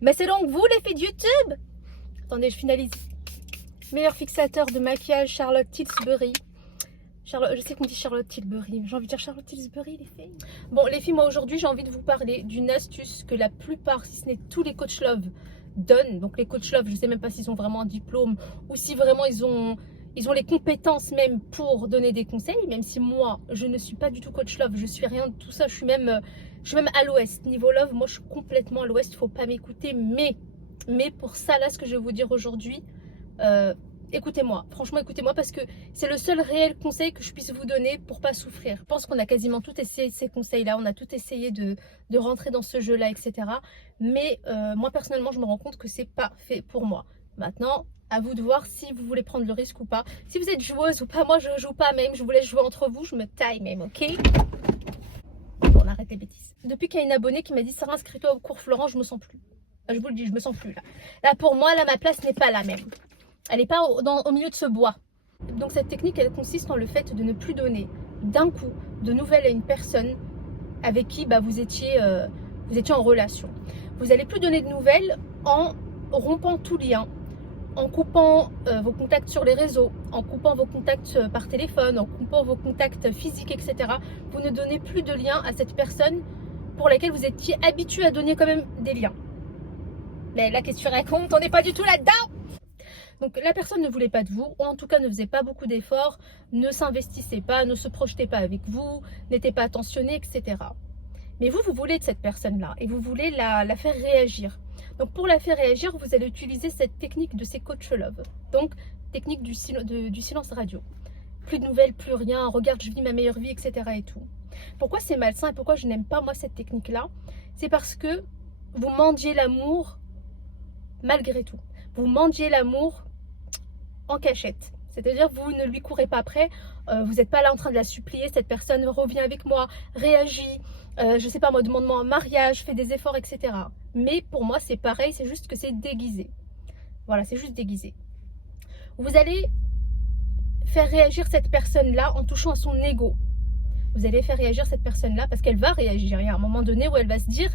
Mais c'est donc vous les filles de YouTube? Attendez, je finalise. Meilleur fixateur de maquillage, Charlotte Tilbury. Je sais qu'on dit Charlotte Tilbury, mais j'ai envie de dire Charlotte Tilbury, les filles. Bon, les filles, moi aujourd'hui, j'ai envie de vous parler d'une astuce que la plupart, si ce n'est tous les coach love, donnent. Donc les coach love, je ne sais même pas s'ils ont vraiment un diplôme ou si vraiment ils ont les compétences même pour donner des conseils, même si moi, je ne suis pas du tout coach love, je suis rien de tout ça, je suis même à l'ouest. Niveau love, moi, je suis complètement à l'ouest, il ne faut pas m'écouter, mais pour ça, là, ce que je vais vous dire aujourd'hui, écoutez-moi, franchement écoutez-moi, parce que c'est le seul réel conseil que je puisse vous donner pour pas souffrir. Je pense qu'on a quasiment tout essayé ces conseils-là, on a tout essayé de rentrer dans ce jeu-là, etc. Mais moi personnellement, je me rends compte que c'est pas fait pour moi. Maintenant, à vous de voir si vous voulez prendre le risque ou pas. Si vous êtes joueuse ou pas, moi je joue pas même, je vous laisse jouer entre vous, je me taille même, ok? Bon, on arrête les bêtises. Depuis qu'il y a une abonnée qui m'a dit Sarah, inscris-toi au cours Florent, je me sens plus. Je vous le dis, je me sens plus là. Là pour moi, là ma place n'est pas la même. Elle n'est pas au milieu de ce bois. Donc cette technique, elle consiste en le fait de ne plus donner d'un coup de nouvelles à une personne avec qui vous étiez en relation. Vous n'allez plus donner de nouvelles en rompant tout lien, en coupant vos contacts sur les réseaux, en coupant vos contacts par téléphone, en coupant vos contacts physiques, etc. Vous ne donnez plus de lien à cette personne pour laquelle vous étiez habitué à donner quand même des liens. Mais là, qu'est-ce que tu racontes? On n'est pas du tout là-dedans! Donc la personne ne voulait pas de vous, ou en tout cas ne faisait pas beaucoup d'efforts, ne s'investissait pas, ne se projetait pas avec vous, n'était pas attentionné, etc. Mais vous voulez de cette personne-là et vous voulez la faire réagir. Donc pour la faire réagir, vous allez utiliser cette technique de ces coach love. Donc technique du silence radio. Plus de nouvelles, plus rien, regarde, je vis ma meilleure vie, etc. et tout. Pourquoi c'est malsain et pourquoi je n'aime pas moi cette technique-là? C'est parce que vous mendiez l'amour malgré tout. Vous mendiez l'amour en cachette. C'est-à-dire vous ne lui courez pas après, vous n'êtes pas là en train de la supplier, cette personne revient avec moi, réagit, je sais pas moi, demande-moi un mariage, fais des efforts, etc. Mais pour moi c'est pareil, c'est juste que c'est déguisé. Voilà, c'est juste déguisé. Vous allez faire réagir cette personne-là en touchant à son ego. Vous allez faire réagir cette personne-là parce qu'elle va réagir. Il y a un moment donné où elle va se dire,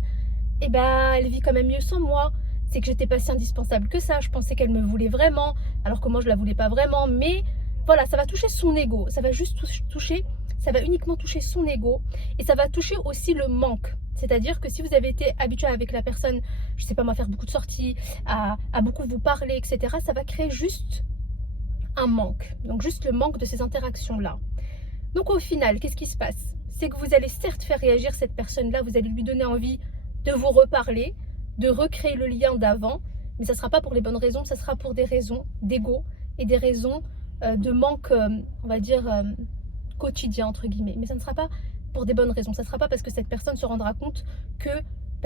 eh ben elle vit quand même mieux sans moi. C'est que j'étais pas si indispensable que ça, je pensais qu'elle me voulait vraiment, alors que moi je la voulais pas vraiment, mais voilà, ça va toucher son ego, ça va juste toucher, ça va uniquement toucher son ego, et ça va toucher aussi le manque, c'est-à-dire que si vous avez été habitué avec la personne, je sais pas moi, faire beaucoup de sorties, à beaucoup vous parler, etc., ça va créer juste un manque, donc juste le manque de ces interactions-là. Donc au final, qu'est-ce qui se passe? C'est que vous allez certes faire réagir cette personne-là, vous allez lui donner envie de vous reparler, de recréer le lien d'avant, mais ça ne sera pas pour les bonnes raisons, ça sera pour des raisons d'ego et des raisons de manque, on va dire, quotidien, entre guillemets. Mais ça ne sera pas pour des bonnes raisons, ça ne sera pas parce que cette personne se rendra compte que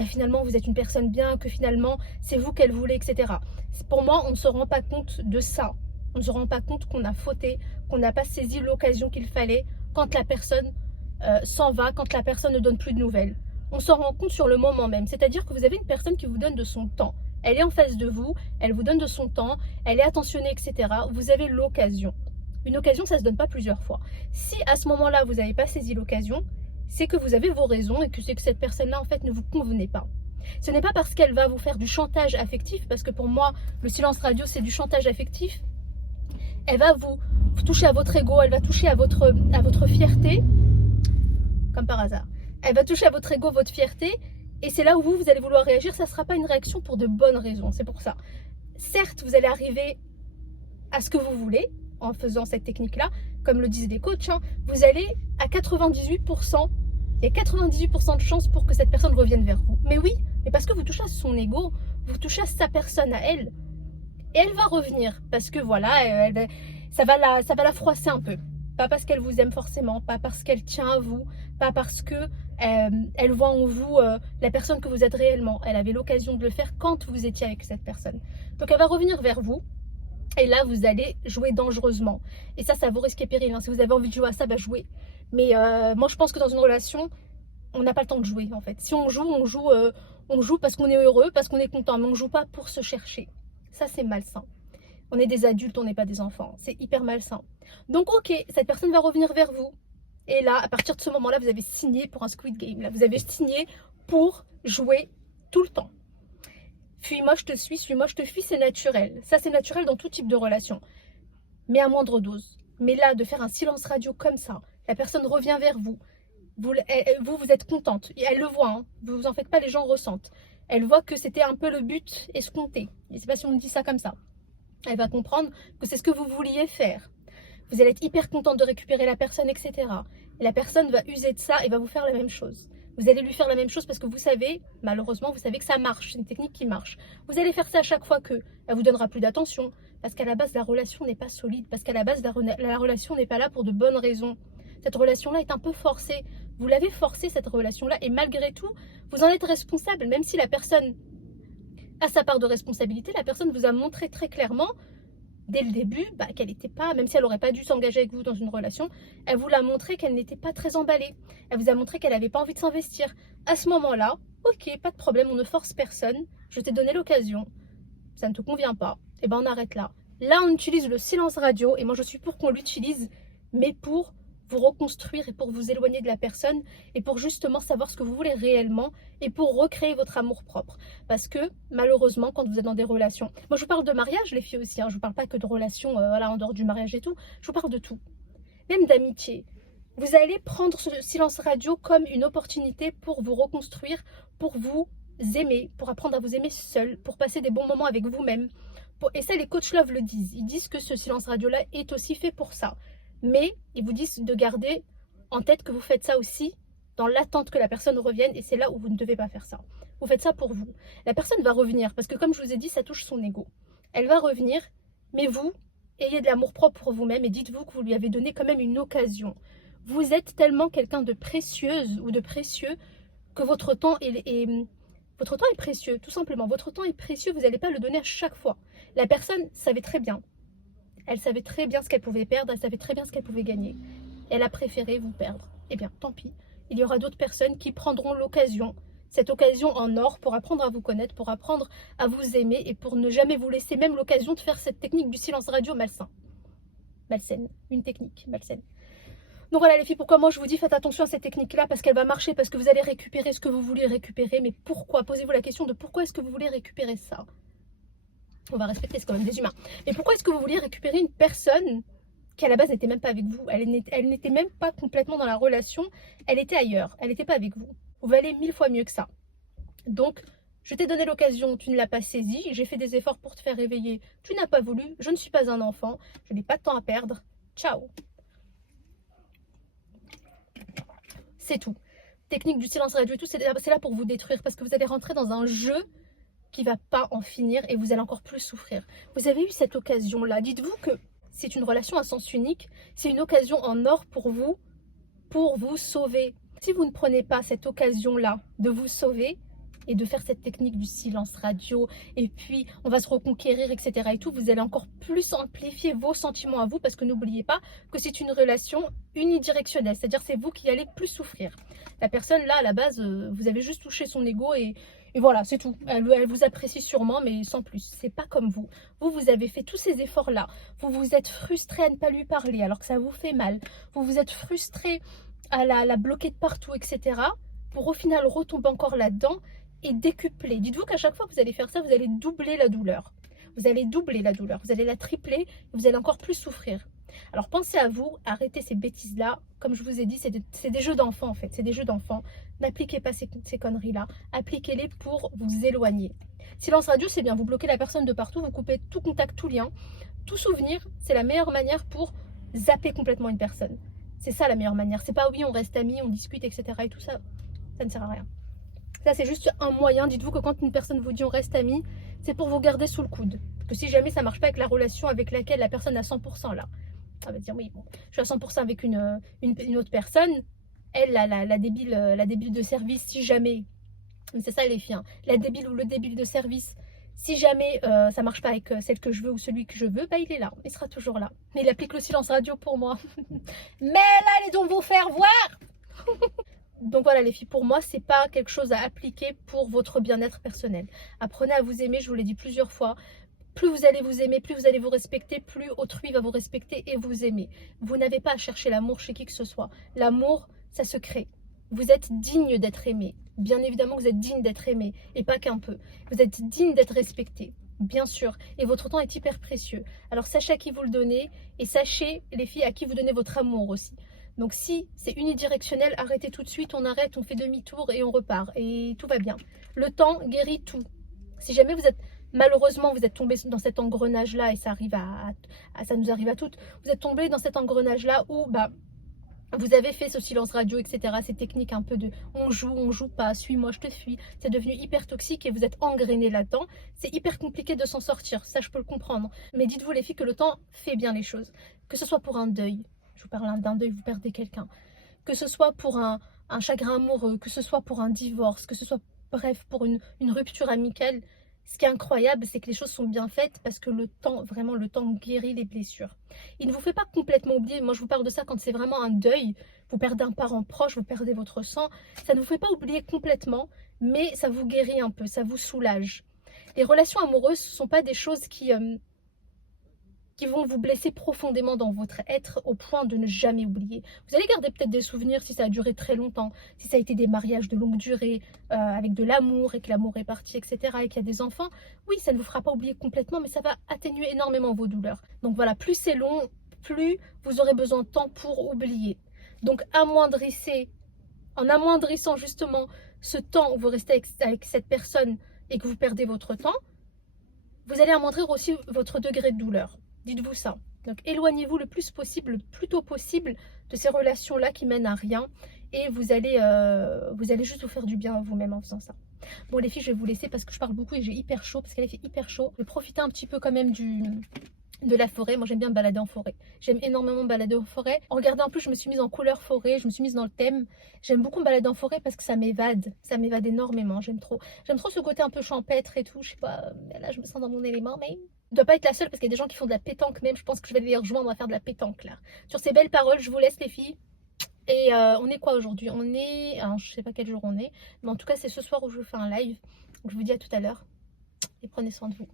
finalement vous êtes une personne bien, que finalement c'est vous qu'elle voulait, etc. Pour moi, on ne se rend pas compte de ça. On ne se rend pas compte qu'on a fauté, qu'on n'a pas saisi l'occasion qu'il fallait quand la personne s'en va, quand la personne ne donne plus de nouvelles. On s'en rend compte sur le moment même, c'est-à-dire que vous avez une personne qui vous donne de son temps. Elle est en face de vous, elle vous donne de son temps, elle est attentionnée, etc. Vous avez l'occasion. Une occasion, ça ne se donne pas plusieurs fois. Si à ce moment-là, vous n'avez pas saisi l'occasion, c'est que vous avez vos raisons et que c'est que cette personne-là, en fait, ne vous convenait pas. Ce n'est pas parce qu'elle va vous faire du chantage affectif, parce que pour moi, le silence radio, c'est du chantage affectif. Elle va vous toucher à votre ego, elle va toucher à votre fierté, comme par hasard. Elle va toucher à votre ego, votre fierté, et c'est là où vous allez vouloir réagir. Ça ne sera pas une réaction pour de bonnes raisons, c'est pour ça. Certes, vous allez arriver à ce que vous voulez en faisant cette technique-là, comme le disent des coachs, hein, vous allez à 98%, il y a 98% de chances pour que cette personne revienne vers vous. Mais oui, mais parce que vous touchez à son ego, vous touchez à sa personne, à elle, et elle va revenir, parce que voilà, ça va la froisser un peu. Pas parce qu'elle vous aime forcément, pas parce qu'elle tient à vous, pas parce que elle voit en vous la personne que vous êtes réellement. Elle avait l'occasion de le faire quand vous étiez avec cette personne. Donc elle va revenir vers vous et là vous allez jouer dangereusement. Et ça vaut risque et péril. Hein. Si vous avez envie de jouer à ça, jouez. Mais moi je pense que dans une relation, on n'a pas le temps de jouer en fait. Si on joue parce qu'on est heureux, parce qu'on est content, mais on ne joue pas pour se chercher. Ça c'est malsain. On est des adultes, on n'est pas des enfants. C'est hyper malsain. Donc ok, cette personne va revenir vers vous. Et là, à partir de ce moment-là, vous avez signé pour un Squid Game. Là, vous avez signé pour jouer tout le temps. Fuis-moi, je te fuis, c'est naturel. Ça, c'est naturel dans tout type de relation. Mais à moindre dose. Mais là, de faire un silence radio comme ça, la personne revient vers vous. Vous êtes contente. Et elle le voit, hein. Vous vous en faites pas, les gens ressentent. Elle voit que c'était un peu le but escompté. Je ne sais pas si on dit ça comme ça. Elle va comprendre que c'est ce que vous vouliez faire. Vous allez être hyper contente de récupérer la personne, etc. Et la personne va user de ça et va vous faire la même chose. Vous allez lui faire la même chose parce que vous savez, malheureusement, vous savez que ça marche. C'est une technique qui marche. Vous allez faire ça à chaque fois que elle vous donnera plus d'attention. Parce qu'à la base, la relation n'est pas solide. Parce qu'à la base, la relation n'est pas là pour de bonnes raisons. Cette relation-là est un peu forcée. Vous l'avez forcée, cette relation-là. Et malgré tout, vous en êtes responsable. Même si la personne a sa part de responsabilité, la personne vous a montré très clairement dès le début, qu'elle n'était pas, même si elle n'aurait pas dû s'engager avec vous dans une relation, elle vous l'a montré qu'elle n'était pas très emballée. Elle vous a montré qu'elle n'avait pas envie de s'investir. À ce moment-là, ok, pas de problème, on ne force personne. Je t'ai donné l'occasion. Ça ne te convient pas. Et ben on arrête là. Là, on utilise le silence radio. Et moi, je suis pour qu'on l'utilise, mais pour vous reconstruire et pour vous éloigner de la personne et pour justement savoir ce que vous voulez réellement et pour recréer votre amour-propre. Parce que malheureusement, quand vous êtes dans des relations, moi je vous parle de mariage les filles aussi, hein, je vous parle pas que de relations voilà, en dehors du mariage et tout, je vous parle de tout, même d'amitié. Vous allez prendre ce silence radio comme une opportunité pour vous reconstruire, pour vous aimer, pour apprendre à vous aimer seul, pour passer des bons moments avec vous-même. Et ça, les coachs love le disent. Ils disent que ce silence radio-là est aussi fait pour ça. Mais ils vous disent de garder en tête que vous faites ça aussi dans l'attente que la personne revienne. Et c'est là où vous ne devez pas faire ça. Vous faites ça pour vous. La personne va revenir parce que comme je vous ai dit, ça touche son ego. Elle va revenir, mais vous, ayez de l'amour propre pour vous-même et dites-vous que vous lui avez donné quand même une occasion. Vous êtes tellement quelqu'un de précieuse ou de précieux que votre temps est précieux, tout simplement. Votre temps est précieux, vous n'allez pas le donner à chaque fois. La personne savait très bien. Elle savait très bien ce qu'elle pouvait perdre, elle savait très bien ce qu'elle pouvait gagner. Elle a préféré vous perdre. Eh bien, tant pis. Il y aura d'autres personnes qui prendront l'occasion, cette occasion en or, pour apprendre à vous connaître, pour apprendre à vous aimer et pour ne jamais vous laisser même l'occasion de faire cette technique du silence radio malsaine. Une technique malsaine. Donc voilà les filles, pourquoi moi je vous dis faites attention à cette technique-là parce qu'elle va marcher, parce que vous allez récupérer ce que vous voulez récupérer. Mais pourquoi? Posez-vous la question de pourquoi est-ce que vous voulez récupérer ça? On va respecter, c'est quand même des humains. Mais pourquoi est-ce que vous vouliez récupérer une personne qui à la base n'était même pas avec vous? Elle n'était même pas complètement dans la relation, elle était ailleurs, elle n'était pas avec vous. Vous valez 1000 fois mieux que ça. Donc, je t'ai donné l'occasion, tu ne l'as pas saisie, j'ai fait des efforts pour te faire réveiller, tu n'as pas voulu, je ne suis pas un enfant, je n'ai pas de temps à perdre, ciao. C'est tout. Technique du silence radio et tout, c'est là pour vous détruire parce que vous allez rentrer dans un jeu qui va pas en finir et vous allez encore plus souffrir. Vous avez eu cette occasion-là. Dites-vous que c'est une relation à sens unique. C'est une occasion en or pour vous sauver. Si vous ne prenez pas cette occasion-là de vous sauver et de faire cette technique du silence radio et puis on va se reconquérir, etc. et tout, vous allez encore plus amplifier vos sentiments à vous parce que n'oubliez pas que c'est une relation unidirectionnelle. C'est-à-dire c'est vous qui allez plus souffrir. La personne là, à la base, vous avez juste touché son ego et voilà, c'est tout. Elle vous apprécie sûrement, mais sans plus. C'est pas comme vous. Vous avez fait tous ces efforts-là. Vous vous êtes frustré à ne pas lui parler alors que ça vous fait mal. Vous vous êtes frustré à la bloquer de partout, etc. Pour au final retomber encore là-dedans et décupler. Dites-vous qu'à chaque fois que vous allez faire ça, vous allez doubler la douleur. Vous allez doubler la douleur. Vous allez la tripler et vous allez encore plus souffrir. Alors pensez à vous, arrêtez ces bêtises-là. Comme je vous ai dit, c'est des jeux d'enfants en fait. C'est des jeux d'enfants. N'appliquez pas ces conneries-là. Appliquez-les pour vous éloigner. Silence radio, c'est bien. Vous bloquez la personne de partout. Vous coupez tout contact, tout lien. Tout souvenir, c'est la meilleure manière pour zapper complètement une personne. C'est ça la meilleure manière. C'est pas oui, on reste amis, on discute, etc. Et tout ça, ça ne sert à rien. Ça, c'est juste un moyen. Dites-vous que quand une personne vous dit on reste amis, c'est pour vous garder sous le coude. Que si jamais ça marche pas avec la relation avec laquelle la personne a 100% là. Elle va dire oui, bon, je suis à 100% avec une autre personne. Elle, la débile de service, si jamais, c'est ça les filles, hein, la débile ou le débile de service, si jamais ça marche pas avec celle que je veux ou celui que je veux, bah il est là, il sera toujours là. Mais il applique le silence radio pour moi. Mais là, allez donc vous faire voir. Donc voilà les filles, pour moi, c'est pas quelque chose à appliquer pour votre bien-être personnel. Apprenez à vous aimer, je vous l'ai dit plusieurs fois. Plus vous allez vous aimer, plus vous allez vous respecter, plus autrui va vous respecter et vous aimer. Vous n'avez pas à chercher l'amour chez qui que ce soit. L'amour, ça se crée. vous êtes digne d'être aimé. Bien évidemment que vous êtes digne d'être aimé, et pas qu'un peu. Vous êtes digne d'être respecté, bien sûr. Et votre temps est hyper précieux. Alors sachez à qui vous le donnez, et sachez, les filles, à qui vous donnez votre amour aussi. Donc si c'est unidirectionnel, arrêtez tout de suite, on arrête, on fait demi-tour et on repart. Et tout va bien. Le temps guérit tout. Si jamais vous êtes, malheureusement, vous êtes tombé dans cet engrenage-là, et ça arrive ça nous arrive à toutes, vous êtes tombé dans cet engrenage-là où, vous avez fait ce silence radio, etc. Ces techniques un peu de on joue pas, suis-moi, je te fuis. C'est devenu hyper toxique et vous êtes engrainé là-dedans. C'est hyper compliqué de s'en sortir, ça je peux le comprendre. Mais dites-vous les filles que le temps fait bien les choses. Que ce soit pour un deuil, je vous parle d'un deuil, vous perdez quelqu'un. Que ce soit pour un chagrin amoureux, que ce soit pour un divorce, que ce soit, bref, pour une rupture amicale. Ce qui est incroyable, c'est que les choses sont bien faites parce que le temps, vraiment le temps guérit les blessures. Il ne vous fait pas complètement oublier, moi je vous parle de ça quand c'est vraiment un deuil, vous perdez un parent proche, vous perdez votre sang, ça ne vous fait pas oublier complètement, mais ça vous guérit un peu, ça vous soulage. Les relations amoureuses, ce ne sont pas des choses qui vont vous blesser profondément dans votre être au point de ne jamais oublier. Vous allez garder peut-être des souvenirs si ça a duré très longtemps, si ça a été des mariages de longue durée, avec de l'amour et que l'amour est parti, etc. et qu'il y a des enfants. Oui, ça ne vous fera pas oublier complètement, mais ça va atténuer énormément vos douleurs. Donc voilà, plus c'est long, plus vous aurez besoin de temps pour oublier. Donc en amoindrissant justement ce temps où vous restez avec cette personne et que vous perdez votre temps, vous allez amoindrir aussi votre degré de douleur. Dites-vous ça. Donc éloignez-vous le plus possible, le plus tôt possible de ces relations-là qui mènent à rien. Et vous allez juste vous faire du bien à vous-même en faisant ça. Bon les filles, je vais vous laisser parce que je parle beaucoup et j'ai hyper chaud, parce qu'elle fait hyper chaud. Je vais profiter un petit peu quand même de la forêt. Moi j'aime bien me balader en forêt. J'aime énormément me balader en forêt. En regardant en plus, je me suis mise en couleur forêt, je me suis mise dans le thème. J'aime beaucoup me balader en forêt parce que ça m'évade énormément. J'aime trop ce côté un peu champêtre et tout. Je sais pas, mais là je me sens dans mon élément même. Je dois pas être la seule parce qu'il y a des gens qui font de la pétanque même. Je pense que je vais les rejoindre, on va faire de la pétanque là. Sur ces belles paroles, je vous laisse les filles. Et on est quoi aujourd'hui? On est, alors, je sais pas quel jour on est, mais en tout cas c'est ce soir où je vous fais un live. Donc je vous dis à tout à l'heure et prenez soin de vous.